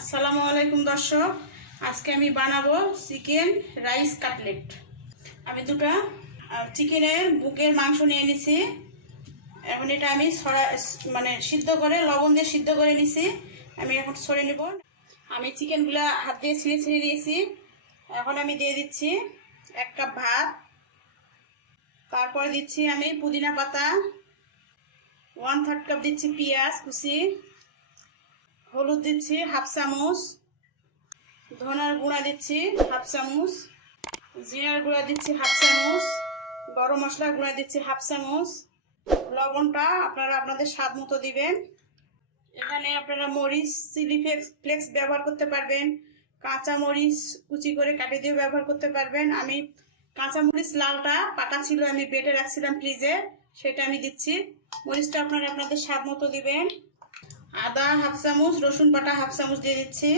আসসালামু আলাইকুম দর্শক, আজকে আমি বানাবো চিকেন রাইস কাটলেট। আমি দুটো চিকেনের বুকের মাংস নিয়ে নিছি। এখন এটা আমি সিদ্ধ করে লবণ দিয়ে সিদ্ধ করে নিছি। আমি এখন ছড়ে নেব। আমি চিকেনগুলো হাত দিয়ে ছিঁড়ে ছিঁড়ে নিয়েছি। এখন আমি দিয়ে দিচ্ছি 1 কাপ ভাত। তারপরে দিচ্ছি আমি পুদিনা পাতা, 1/3 কাপ দিচ্ছি পেঁয়াজ কুচি, হলুদ দিচ্ছি 1/2 চামচ, ধনার গুঁড়া দিচ্ছি 1/2 চামচ, জিরার গুঁড়া দিচ্ছি 1/2 চামচ, গরম মশলার গুঁড়া দিচ্ছি 1/2 চামচ। লবণটা আপনারা আপনাদের স্বাদ মতো দিবেন। এখানে আপনারা মরিচ চিলি ফ্লেক্স ব্যবহার করতে পারবেন, কাঁচা মরিচ কুচি করে কাটে দিয়ে ব্যবহার করতে পারবেন। আমি কাঁচা মরিচ লালটা পাকা ছিল, আমি বেটে রাখছিলাম ফ্রিজে, সেটা আমি দিচ্ছি। মরিচটা আপনারা আপনাদের স্বাদ মতো দিবেন। আদা 1/2 চামচ, রসুন বাটা 1/2 চামচ দিয়ে দিচ্ছি।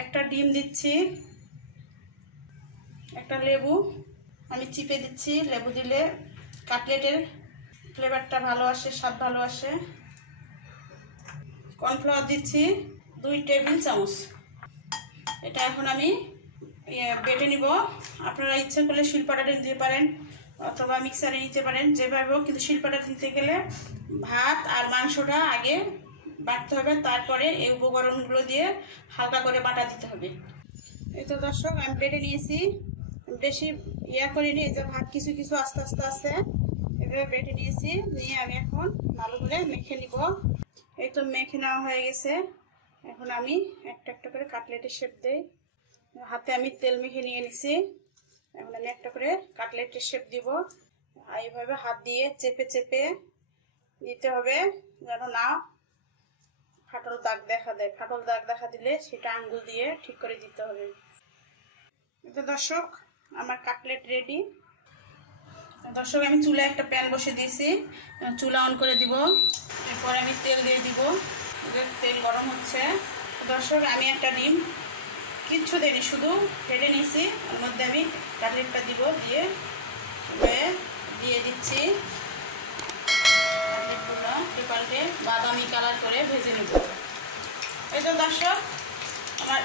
একটা ডিম দিচ্ছি, একটা লেবু আমি চিপে দিচ্ছি। লেবু দিলে কাটলেটের ফ্লেভারটা ভালো আসে, স্বাদ ভালো আসে। কর্নফ্লাওয়ার দিচ্ছি 2 টেবিল চামচ। এটা এখন আমি বেটে নিব। আপনারা ইচ্ছা করলে শিলপাটাতে দিতে পারেন অথবা মিক্সারে নিতে পারেন, যেভাবে হোক, কিন্তু শিলপাটা দিতে গেলে ভাত আর মাংসটা আগে বাটতে হবে, তারপরে এই উপকরণগুলো দিয়ে হালকা করে বাটা দিতে হবে। এই তো দর্শক, আমি বেটে নিয়েছি। বেশি করিনি, এই যে ভাত কিছু কিছু আস্তে আস্তে আছে, এভাবে বেটে নিয়েছি। নিয়ে আমি এখন ভালো করে মেখে নিব। এই তো মেখে নেওয়া হয়ে গেছে। এখন আমি একটা একটা করে কাটলেটের শেপ দিই। হাতে আমি তেল মেখে নিয়ে নিছি। এখন আমি একটা করে কাটলেটের শেপ দিব। এইভাবে হাত দিয়ে চেপে চেপে দিতে হবে, যেন না ফাটল দাগ দেখা দেয়। ফাটল দাগ দেখা দিলে সেটা আঙ্গুল দিয়ে ঠিক করে দিতে হবে। তো দর্শক, আমার কাটলেট রেডি। দর্শক, আমি চুলায় একটা প্যান বসে দিয়েছি, চুলা অন করে দিব। এরপর আমি তেল দিয়ে দিব। তেল গরম হচ্ছে। দর্শক, আমি একটা ডিম কিচ্ছু দেয়নি, শুধু ফেটে নিয়েছি। ওর মধ্যে আমি কাটলেটটা দিব, দিয়ে দিচ্ছি। কাটলেটগুলো পাল্টে বাদামি কালার করে ভেজে নেব। এই তো দর্শক, আমার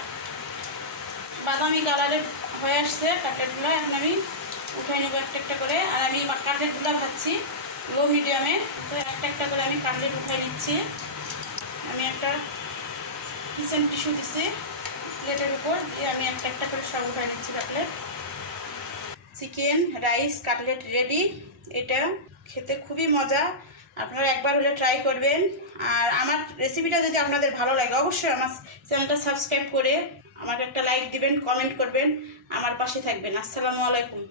বাদামি কালারের হয়ে আসছে কাটলেটগুলো। এখন আমি উঠাই নেবো একটা একটা করে। আর আমি কাটলেটগুলো ভাজছি লো মিডিয়ামে। তো একটা একটা করে আমি কাটলেট উঠাই নিচ্ছি। আমি একটা কিচেন টিস্যু দিচ্ছি প্লেটের উপর, দিয়ে আমি একটা একটা করে সব উঠাই নিচ্ছি cutlet. Chicken rice cutlet ready. এটা খেতে খুবই মজা, আপনারা একবার হলে ট্রাই করবেন। আর আমার রেসিপিটা যদি আপনাদের ভালো লাগে, অবশ্যই আমার চ্যানেলটা সাবস্ক্রাইব করে আমাকে একটা লাইক দিবেন, কমেন্ট করবেন, আমার পাশে থাকবেন। আসসালামু আলাইকুম।